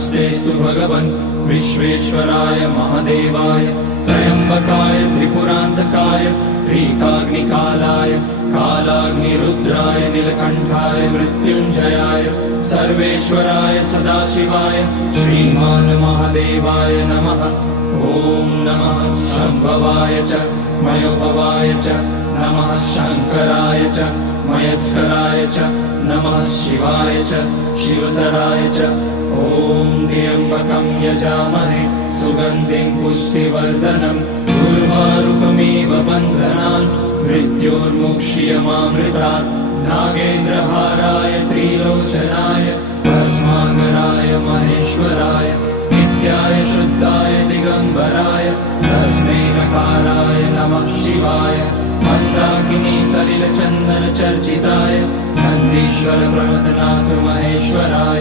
नमस्तेस्तु भगवन् विश्वेश्वराय महादेवाय त्र्यम्बकाय त्रिपुरान्तकाय त्रिकाग्निकालाय कालाग्निरुद्राय नीलकण्ठाय मृत्युञ्जयाय सर्वेश्वराय सदाशिवाय श्रीमान् महादेवाय नमः। ॐ नमः शम्भवाय च मयोभवाय च नमः शङ्कराय च मयस्कराय च नमः शिवाय च शिवतराय च। ॐ त्र्यम्बकं यजामहे सुगन्धिं पुष्टिवर्धनम् उर्वारुकमिव बन्धनान् मृत्योर्मुक्ष्यमामृतात्। नागेन्द्रहाराय त्रिलोचनाय भस्माङ्गराय महेश्वराय नित्याय शुद्धाय दिगम्बराय तस्मै नकाराय नमः शिवाय। मन्दाकिनी सलिलचन्दन चर्चिताय नन्दीश्वर प्रमथनाथ महेश्वराय